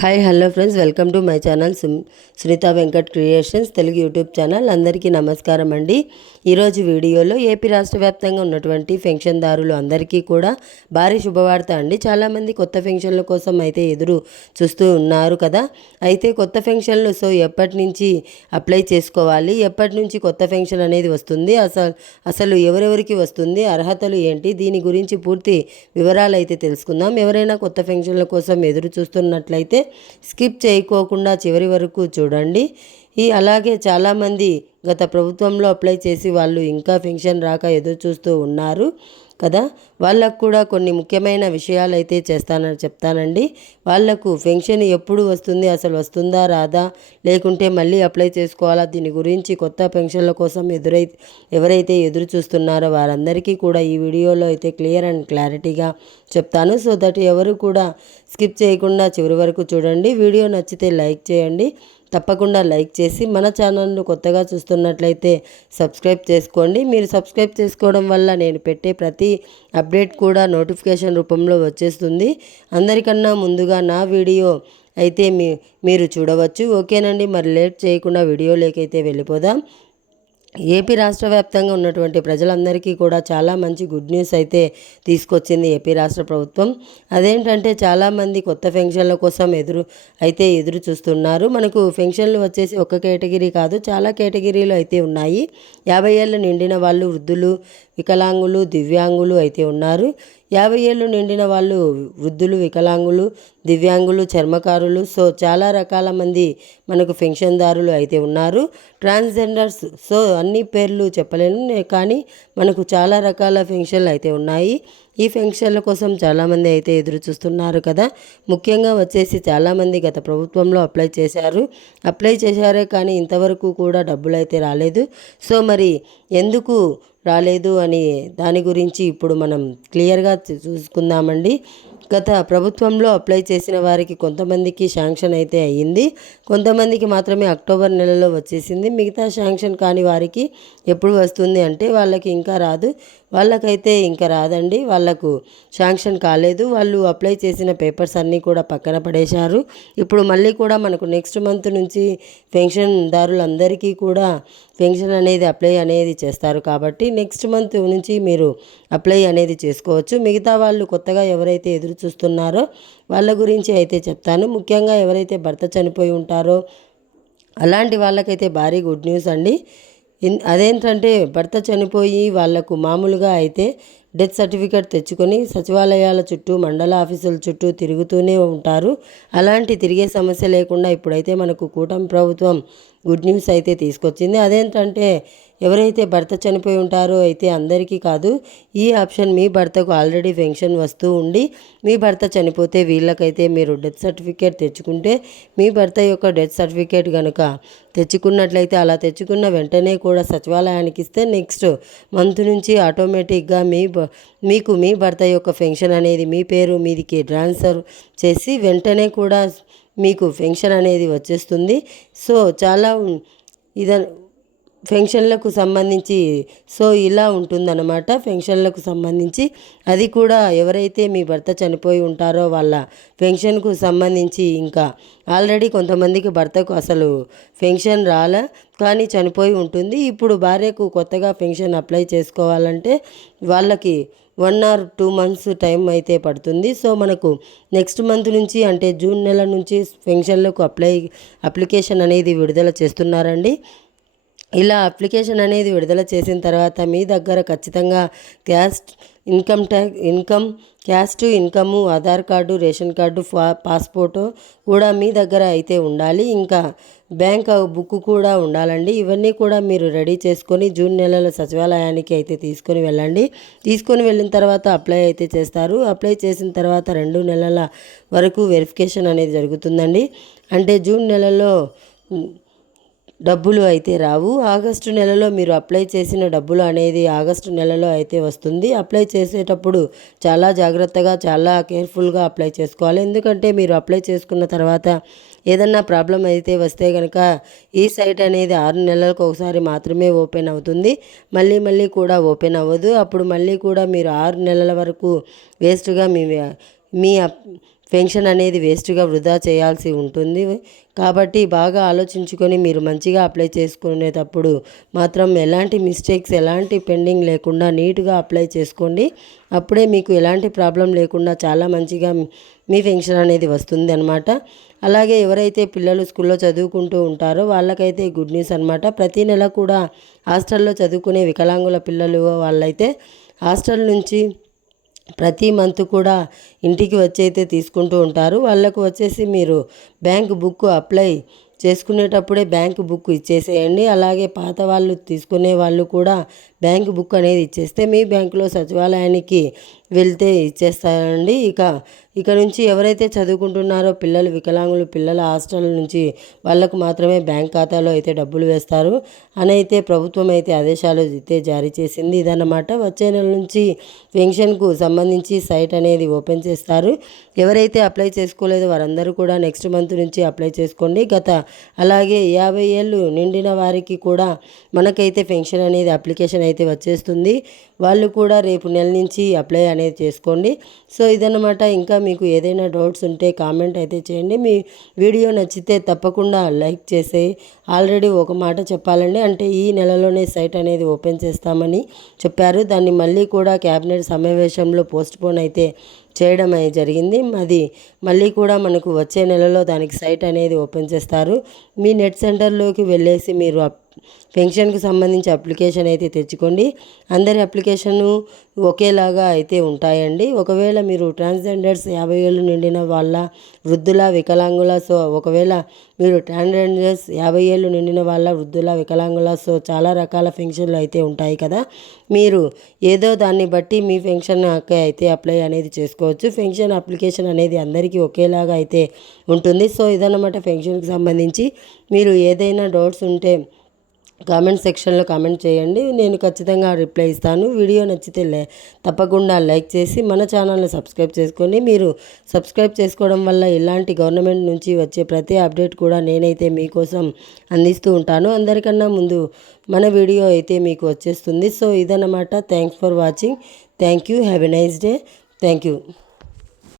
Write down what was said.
Hi hello friends, welcome to my channel Sunitha Venkat creations Telugu YouTube channel. అందరికీ నమస్కారం అండి. ఈరోజు వీడియోలో ఏపీ రాష్ట్ర వ్యాప్తంగా ఉన్నటువంటి పెన్షన్దారులు అందరికీ కూడా భారీ శుభవార్త అండి. చాలామంది కొత్త పెన్షన్ల కోసం అయితే ఎదురు చూస్తూ ఉన్నారు కదా. అయితే కొత్త పెన్షన్లు ఎప్పటి నుంచి అప్లై చేసుకోవాలి, ఎప్పటి నుంచి కొత్త పెన్షన్ అనేది వస్తుంది, అసలు ఎవరెవరికి వస్తుంది, అర్హతలు ఏంటి, దీని గురించి పూర్తి వివరాలు అయితే తెలుసుకుందాం. ఎవరైనా కొత్త పెన్షన్ల కోసం ఎదురు చూస్తున్నట్లయితే స్కిప్ చేయకోకుండా చివరి వరకు చూడండి. అలాగే చాలామంది గత ప్రభుత్వంలో అప్లై చేసి వాళ్ళు ఇంకా పెన్షన్ రాక ఎదురు చూస్తూ ఉన్నారు కదా. వాళ్ళకు కూడా కొన్ని ముఖ్యమైన విషయాలు అయితే చెప్తానండి. వాళ్లకు పెన్షన్ ఎప్పుడు వస్తుంది, అసలు వస్తుందా రాదా, లేకుంటే మళ్ళీ అప్లై చేసుకోవాలా, దీని గురించి కొత్త పెన్షన్ల కోసం ఎవరైతే ఎదురు చూస్తున్నారో వారందరికీ కూడా ఈ వీడియోలో అయితే క్లియర్ అండ్ క్లారిటీగా చెప్తాను. సో దట్ ఎవరు కూడా స్కిప్ చేయకుండా చివరి వరకు చూడండి. వీడియో నచ్చితే లైక్ చేయండి. తప్పకుండా లైక్ చేసి మన ఛానల్ను కొత్తగా చూస్తున్నట్లయితే సబ్స్క్రైబ్ చేసుకోండి. మీరు సబ్స్క్రైబ్ చేసుకోవడం వల్ల నేను పెట్టే ప్రతి అప్డేట్ కూడా నోటిఫికేషన్ రూపంలో వచ్చేస్తుంది. అందరికన్నా ముందుగా నా వీడియో అయితే మీరు చూడవచ్చు. ఓకేనండి, మరి లేట్ చేయకుండా వీడియోలోకైతే వెళ్ళిపోదాం. ఏపీ రాష్ట్ర వ్యాప్తంగా ఉన్నటువంటి ప్రజలందరికీ కూడా చాలా మంచి గుడ్ న్యూస్ అయితే తీసుకొచ్చింది ఏపీ రాష్ట్ర ప్రభుత్వం. అదేంటంటే చాలామంది కొత్త పెన్షన్ల కోసం ఎదురు చూస్తున్నారు. మనకు పెన్షన్లు వచ్చేసి ఒక కేటగిరీ కాదు, చాలా కేటగిరీలు అయితే ఉన్నాయి. 50 ఏళ్ళు నిండిన వాళ్ళు, వృద్ధులు, వికలాంగులు, దివ్యాంగులు అయితే ఉన్నారు. 50 ఏళ్ళు నిండిన వాళ్ళు వృద్ధులు, వికలాంగులు, దివ్యాంగులు, చర్మకారులు, చాలా రకాల మంది మనకు పెన్షన్దారులు అయితే ఉన్నారు. ట్రాన్స్జెండర్స్, అన్ని పేర్లు చెప్పలేను కానీ మనకు చాలా రకాల పెన్షన్లు అయితే ఉన్నాయి. ఈ పెన్షన్ల కోసం చాలామంది అయితే ఎదురు చూస్తున్నారు కదా. ముఖ్యంగా వచ్చేసి చాలామంది గత ప్రభుత్వంలో అప్లై చేశారే కానీ ఇంతవరకు కూడా డబ్బులు అయితే రాలేదు. మరి ఎందుకు రాలేదు అని దాని గురించి ఇప్పుడు మనం క్లియర్గా చూసుకుందామండి. గత ప్రభుత్వంలో అప్లై చేసిన వారికి కొంతమందికి శాంక్షన్ అయితే అయ్యింది, కొంతమందికి మాత్రమే అక్టోబర్ నెలలో వచ్చేసింది. మిగతా శాంక్షన్ కాని వారికి ఎప్పుడు వస్తుంది అంటే వాళ్ళకి ఇంకా రాదు. వాళ్ళకైతే ఇంకా రాదండి, వాళ్ళకు శాంక్షన్ కాలేదు. వాళ్ళు అప్లై చేసిన పేపర్స్ అన్నీ కూడా పక్కన పడేశారు. ఇప్పుడు మళ్ళీ కూడా మనకు నెక్స్ట్ మంత్ నుంచి పెన్షన్దారులందరికీ కూడా పెన్షన్ అనేది అప్లై అనేది చేస్తారు కాబట్టి నెక్స్ట్ మంత్ నుంచి మీరు అప్లై అనేది చేసుకోవచ్చు. మిగతా వాళ్ళు కొత్తగా ఎవరైతే ఎదురు చూస్తున్నారో వాళ్ళ గురించి అయితే చెప్తాను. ముఖ్యంగా ఎవరైతే భర్త చనిపోయి ఉంటారో అలాంటి వాళ్ళకైతే భారీ గుడ్ న్యూస్ అండి. అదేంటంటే భర్త చనిపోయి వాళ్లకు మామూలుగా అయితే డెత్ సర్టిఫికేట్ తెచ్చుకొని సచివాలయాల చుట్టూ, మండల ఆఫీసుల చుట్టూ తిరుగుతూనే ఉంటారు. అలాంటి తిరిగే సమస్య లేకుండా ఇప్పుడైతే మనకు కూటమి ప్రభుత్వం గుడ్ న్యూస్ అయితే తీసుకొచ్చింది. అదేంటంటే ఎవరైతే భర్త చనిపోయి ఉంటారో అయితే అందరికీ కాదు, ఈ ఆప్షన్ మీ భర్తకు ఆల్రెడీ పెన్షన్ వస్తూ ఉండి మీ భర్త చనిపోతే వీళ్ళకైతే మీరు డెత్ సర్టిఫికేట్ తెచ్చుకుంటే మీ భర్త యొక్క డెత్ సర్టిఫికేట్ కనుక తెచ్చుకున్నట్లయితే అలా తెచ్చుకున్న వెంటనే కూడా సచివాలయానికి ఇస్తే నెక్స్ట్ మంత్ నుంచి ఆటోమేటిక్గా మీకు మీ భర్త యొక్క పెన్షన్ అనేది మీ పేరు మీదికి ట్రాన్స్ఫర్ చేసి వెంటనే కూడా మీకు పెన్షన్ అనేది వచ్చేస్తుంది. చాలా పెన్షన్లకు సంబంధించి ఇలా ఉంటుందన్నమాట. పెన్షన్లకు సంబంధించి అది కూడా ఎవరైతే మీ భర్త చనిపోయి ఉంటారో వాళ్ళ పెన్షన్కు సంబంధించి ఇంకా ఆల్రెడీ కొంతమందికి భర్తకు అసలు పెన్షన్ రాలే కానీ చనిపోయి ఉంటుంది. ఇప్పుడు భార్యకు కొత్తగా పెన్షన్ అప్లై చేసుకోవాలంటే వాళ్ళకి 1 or 2 months టైం అయితే పడుతుంది. మనకు నెక్స్ట్ మంత్ నుంచి అంటే జూన్ నెల నుంచి పెన్షన్లకు అప్లికేషన్ అనేది విడుదల చేస్తున్నారండి. ఇలా అప్లికేషన్ అనేది విడుదల చేసిన తర్వాత మీ దగ్గర ఖచ్చితంగా caste income, Aadhaar card, ration card, passport కూడా మీ దగ్గర అయితే ఉండాలి. ఇంకా బ్యాంక్ బుక్ కూడా ఉండాలండి. ఇవన్నీ కూడా మీరు రెడీ చేసుకొని జూన్ నెలలో సచివాలయానికి అయితే తీసుకొని వెళ్ళండి. తీసుకొని వెళ్ళిన తర్వాత అప్లై అయితే చేస్తారు. అప్లై చేసిన తర్వాత 2 నెలల వరకు వెరిఫికేషన్ అనేది జరుగుతుందండి. అంటే జూన్ నెలలో డబ్బులు అయితే రావు. ఆగస్టు నెలలో మీరు అప్లై చేసిన డబ్బులు అనేది ఆగస్టు నెలలో అయితే వస్తుంది. అప్లై చేసేటప్పుడు చాలా జాగ్రత్తగా, చాలా కేర్ఫుల్గా అప్లై చేసుకోవాలి. ఎందుకంటే మీరు అప్లై చేసుకున్న తర్వాత ఏదన్నా ప్రాబ్లం అయితే వస్తే కనుక ఈ సైట్ అనేది 6 నెలలకు ఒకసారి మాత్రమే ఓపెన్ అవుతుంది. మళ్ళీ కూడా ఓపెన్ అవ్వదు. అప్పుడు మళ్ళీ కూడా మీరు 6 నెలల వరకు వేస్ట్గా మీ పెన్షన్ అనేది వేస్ట్గా వృధా చేయాల్సి ఉంటుంది. కాబట్టి బాగా ఆలోచించుకొని మీరు మంచిగా అప్లై చేసుకునేటప్పుడు మాత్రం ఎలాంటి మిస్టేక్స్, ఎలాంటి పెండింగ్ లేకుండా నీట్గా అప్లై చేసుకోండి. అప్పుడే మీకు ఎలాంటి ప్రాబ్లం లేకుండా చాలా మంచిగా మీ పెన్షన్ అనేది వస్తుంది అనమాట. అలాగే ఎవరైతే పిల్లలు స్కూల్లో చదువుకుంటూ ఉంటారో వాళ్ళకైతే గుడ్ న్యూస్ అనమాట. ప్రతి నెల కూడా హాస్టల్లో చదువుకునే వికలాంగుల పిల్లలు వాళ్ళైతే హాస్టల్ నుంచి ప్రతి మంత్ కూడా ఇంటికి వచ్చి అయితే తీసుకుంటూ ఉంటారు. వాళ్ళకు వచ్చేసి మీరు బ్యాంక్ బుక్ అప్లై చేసుకునేటప్పుడే బ్యాంక్ బుక్ ఇచ్చేసేయండి. అలాగే పాత వాళ్ళు తీసుకునే వాళ్ళు కూడా బ్యాంక్ బుక్ అనేది ఇచ్చేస్తే మీ బ్యాంకులో సచివాలయానికి వెళ్తే ఇచ్చేస్తారండి. ఇక నుంచి ఎవరైతే చదువుకుంటున్నారో పిల్లలు, వికలాంగులు పిల్లల హాస్టల్ నుంచి వాళ్ళకు మాత్రమే బ్యాంక్ ఖాతాలో అయితే డబ్బులు వేస్తారు అని అయితే ప్రభుత్వం అయితే ఆదేశాలు అయితే జారీ చేసింది. ఇదన్నమాట. వచ్చే నెల నుంచి పెన్షన్కు సంబంధించి సైట్ అనేది ఓపెన్ చేస్తారు. ఎవరైతే అప్లై చేసుకోలేదో వారందరూ కూడా నెక్స్ట్ మంత్ నుంచి అప్లై చేసుకోండి. అలాగే 50 ఏళ్ళు నిండిన వారికి కూడా మనకైతే పెన్షన్ అనేది అప్లికేషన్ అయితే వచ్చేస్తుంది. వాళ్ళు కూడా రేపు నెల నుంచి అప్లై అనేది చేసుకోండి. సో ఇదన్నమాట. ఇంకా మీకు ఏదైనా డౌట్స్ ఉంటే కామెంట్ అయితే చేయండి. మీ వీడియో నచ్చితే తప్పకుండా లైక్ చేసి ఆల్రెడీ ఒక మాట చెప్పాలండి. అంటే ఈ నెలలోనే సైట్ అనేది ఓపెన్ చేస్తామని చెప్పారు. దాన్ని మళ్ళీ కూడా క్యాబినెట్ సమావేశంలో పోస్ట్పోన్ అయితే చేయడం జరిగింది. అది మళ్ళీ కూడా మనకు వచ్చే నెలలో దానికి సైట్ అనేది ఓపెన్ చేస్తారు. మీ నెట్ సెంటర్లోకి వెళ్ళేసి మీరు పెన్షన్కి సంబంధించి అప్లికేషన్ అయితే తెచ్చుకోండి. అందరి అప్లికేషను ఒకేలాగా అయితే ఉంటాయండి. ఒకవేళ మీరు ట్రాన్స్జెండర్స్ 50 ఏళ్ళు నిండిన వాళ్ళ, వృద్ధుల, వికలాంగుల, సో ఒకవేళ మీరు ట్రాన్స్జెండర్స్ 50 ఏళ్ళు నిండిన వాళ్ళ, వృద్ధుల, వికలాంగుల, సో చాలా రకాల పెన్షన్లు అయితే ఉంటాయి కదా. మీరు ఏదో దాన్ని బట్టి మీ పెన్షన్ అయితే అప్లై అనేది చేసుకోవచ్చు. పెన్షన్ అప్లికేషన్ అనేది అందరికీ ఒకేలాగా అయితే ఉంటుంది. సో ఇదన్నమాట పెన్షన్కి సంబంధించి. మీరు ఏదైనా డౌట్స్ ఉంటే కామెంట్ సెక్షన్లో కామెంట్ చేయండి. నేను ఖచ్చితంగా రిప్లై ఇస్తాను. వీడియో నచ్చితే తప్పకుండా లైక్ చేసి మన ఛానల్ని సబ్స్క్రైబ్ చేసుకోండి. మీరు సబ్స్క్రైబ్ చేసుకోవడం వల్ల ఇలాంటి గవర్నమెంట్ నుంచి వచ్చే ప్రతి అప్డేట్ కూడా నేనైతే మీకోసం అందిస్తూ ఉంటాను. అందరికన్నా ముందు మన వీడియో అయితే మీకు వచ్చేస్తుంది. సో ఇదన్నమాట. Thanks for watching. Thank you. Have a nice day. Thank you.